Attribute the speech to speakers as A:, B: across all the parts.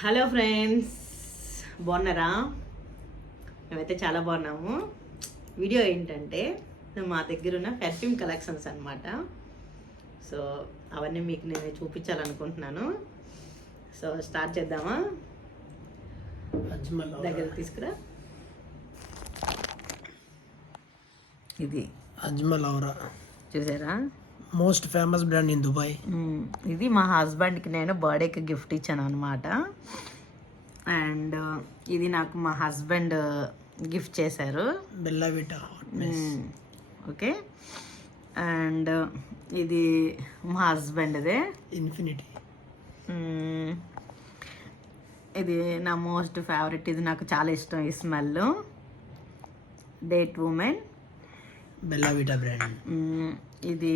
A: Hello friends బాగున్నారా? మేమైతే చాలా బాగున్నాము. వీడియో ఏంటంటే మా దగ్గర ఉన్న పెర్ఫ్యూమ్ కలెక్షన్స్ అన్నమాట. సో అవన్నీ మీకు నేను చూపించాలనుకుంటున్నాను. సో స్టార్ట్ చేద్దామా? దగ్గర తీసుకురా. ఇది.
B: అజ్మల్
A: చూసారా?
B: Most famous brand in Dubai.
A: ఇది మా హస్బెండ్కి నేను బర్త్డేకి గిఫ్ట్ ఇచ్చాను అనమాట అండ్ ఇది నాకు మా హస్బెండ్ గిఫ్ట్ చేశారు.
B: Bella Vita
A: hmm. Okay. And ఇది మా హస్బెండ్దే.
B: ఇన్ఫినిటీ.
A: ఇది నా మోస్ట్ ఫేవరెట్. ఇది నాకు చాలా ఇష్టం ఈ smell date women.
B: Bella Vita brand.
A: ఇది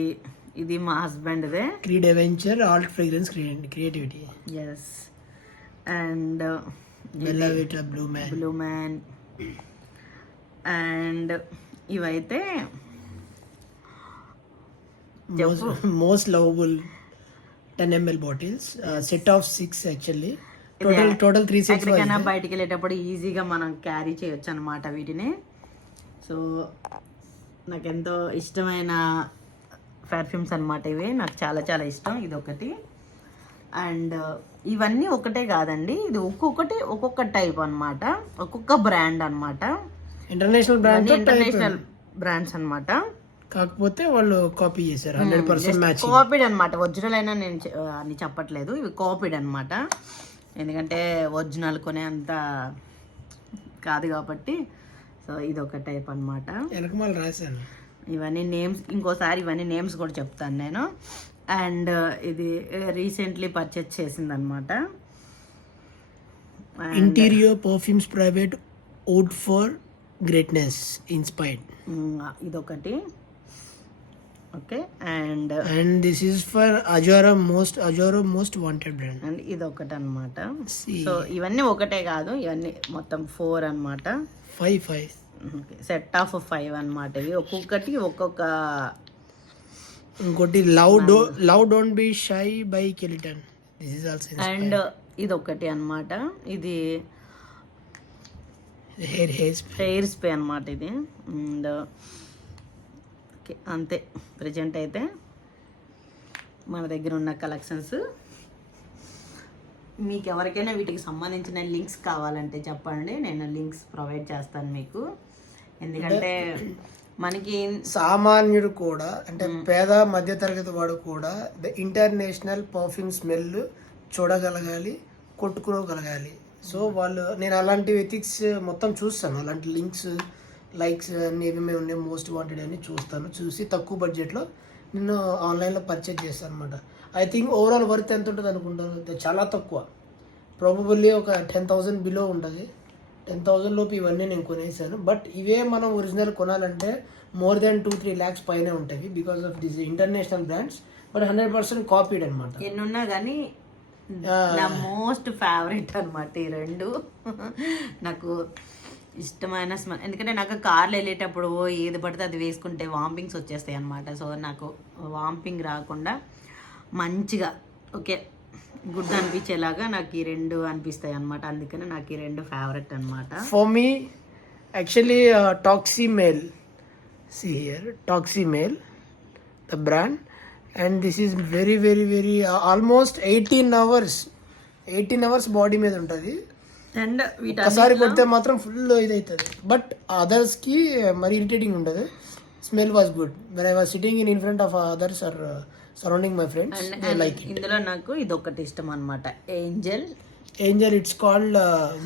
A: ఇది మా హస్బెండ్దే.
B: Creed adventure alt fragrance creativity.
A: Yes and
B: blue man
A: blue man and ఇవైతే.
B: Most lovable ten ML bottles set of six actually total total three sets
A: ఎక్కడికైనా బయటికి వెళ్ళేటప్పుడు ఈజీగా మనం carry చేయొచ్చు అనమాట వీటిని. సో నాకు ఎంతో ఇష్టమైన పర్ఫ్యూమ్స్ అనమాట ఇవి. నాకు చాలా చాలా ఇష్టం ఇది ఒకటి అండ్ ఇవన్నీ ఒకటే కాదండి. ఇది ఒక్కొక్కటి ఒక్కొక్క టైప్ అన్నమాట. ఒక్కొక్క బ్రాండ్ అన్నమాట.
B: ఇంటర్నేషనల్ బ్రాండ్
A: ఇంటర్నేషనల్ బ్రాండ్స్ అన్నమాట.
B: కాకపోతే వాళ్ళు కాపీ చేశారు హండ్రెడ్ పర్సెంట్ మ్యాచ్
A: కాపీడ్ అనమాట ఒరిజినల్ అయినా నేను చె- అని చెప్పట్లేదు. ఇవి కాపీడ్ అనమాట ఎందుకంటే ఒరిజినల్ కొనే అంత కాదు కాబట్టి. సో ఇది ఒక టైప్ అన్నమాట.
B: వెనకమాల రాశాను.
A: ఇవన్నీ నేమ్స్ ఇంకోసారి ఇవన్నీ నేమ్స్ కూడా చెప్తాను నేను. అండ్ ఇది రీసెంట్లీ పర్చేస్ చేసిందనమాట
B: interior perfumes private oud for greatness inspired
A: ఇదొకటి. Okay and
B: and this is for Azzaro most Azzaro most wanted brand
A: and ఇదొకటి అనమాట
B: See.
A: సో ఇవన్నీ ఒకటే కాదు ఇవన్నీ మొత్తం ఫోర్ అన్నమాట.
B: Five five
A: set of five అన్నమాట ఇవి. ఒక్కొక్కటి ఒక్కొక్క
B: ఇంకోటి love do love don't be shy by Kilian. This is also
A: and ఇది ఒకటి అన్నమాట. ఇది
B: హెయిర్ హెయిర్
A: హెయిర్ స్ప్రే అన్నమాట ఇది. అండ్ ఓకే అంతే. ప్రజెంట్ అయితే మన దగ్గర ఉన్న కలెక్షన్స్ మీకు ఎవరికైనా వీటికి సంబంధించిన లింక్స్ కావాలంటే చెప్పండి. నేను లింక్స్ ప్రొవైడ్ చేస్తాను మీకు. ఎందుకంటే మనకి
B: సామాన్యుడు కూడా అంటే పేద మధ్య తరగతి వాడు కూడా ద ఇంటర్నేషనల్ పర్ఫ్యూమ్ స్మెల్ చూడగలగాలి కొట్టుకోగలగాలి సో వాళ్ళు నేను అలాంటి ఎథిక్స్ మొత్తం చూస్తాను. అలాంటి లింక్స్ లైక్స్ అన్ని ఏమేమి ఉన్నాయి మోస్ట్ వాంటెడ్ అని చూస్తాను. చూసి తక్కువ బడ్జెట్లో నేను ఆన్లైన్లో పర్చేజ్ చేస్తాను అనమాట ఐ థింక్ ఓవరాల్ వర్త్ ఎంత ఉంటుంది అనుకుంటాను చాలా తక్కువ. ప్రాబబుల్లీ ఒక టెన్ థౌజండ్ బిలో ఉంటుంది. టెన్ థౌజండ్ లోపు ఇవన్నీ నేను కొనేసాను. బట్ ఇవే మనం ఒరిజినల్ కొనాలంటే more than two three lakhs పైనే ఉంటాయి because of this international brands but hundred percent copied అనమాట
A: ఎన్నున్నా కానీ నా మోస్ట్ ఫేవరెట్ అనమాట ఈ రెండు. నాకు ఇష్టమైన స్మెల్ ఎందుకంటే నాకు కార్లో వెళ్ళేటప్పుడు ఏది పడితే అది వేసుకుంటే వాంపింగ్స్ వచ్చేస్తాయి అనమాట సో నాకు వాంపింగ్ రాకుండా మంచిగా ఓకే గుడ్ అనిపించేలాగా నాకు ఈ రెండు అనిపిస్తాయి అనమాట అందుకనే నాకు ఈ రెండు ఫేవరెట్ అనమాట
B: for me actually taxi male see here taxi male the brand and this is very very very almost eighteen hours eighteen hours body మీద ఉంటుంది.
A: అండ్ వీటి
B: ఒకసారి కొడితే మాత్రం ఫుల్ ఇది అవుతుంది బట్ అదర్స్కి మరి ఇరిటేటింగ్ ఉంటుంది smell was good when I was sitting in in front of others or surrounding my friends like
A: ఇందులో నాకు ఇది ఒకటి ఇష్టం అనమాట angel
B: angel it's called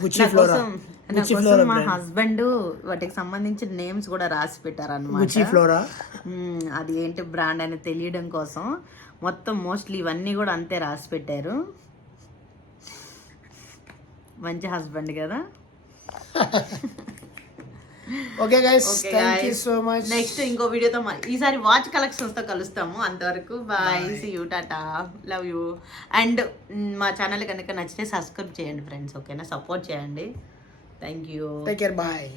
B: Gucci Flora
A: నా కోసం మా హస్బెండ్ వాటికి సంబంధించిన నేమ్స్ కూడా రాసి పెట్టారన్నమాట.
B: గుచ్చి ఫ్లోరా
A: మ్మ్, అది ఏంటి బ్రాండ్ అని తెలియడం కోసం మొత్తం మోస్ట్లీ ఇవన్నీ కూడా అంతే రాసి పెట్టారు. మంచి హస్బెండ్ కదా.
B: Okay guys thank you so much
A: next ఇంకో వీడియోతో ఈసారి వాచ్ కలెక్షన్స్తో కలుస్తాము అంతవరకు. Bye see you tata love you and మా ఛానల్ కనుక నచ్చితే సబ్స్క్రైబ్ చేయండి ఫ్రెండ్స్ ఓకేనా సపోర్ట్ చేయండి. Thank you
B: take care bye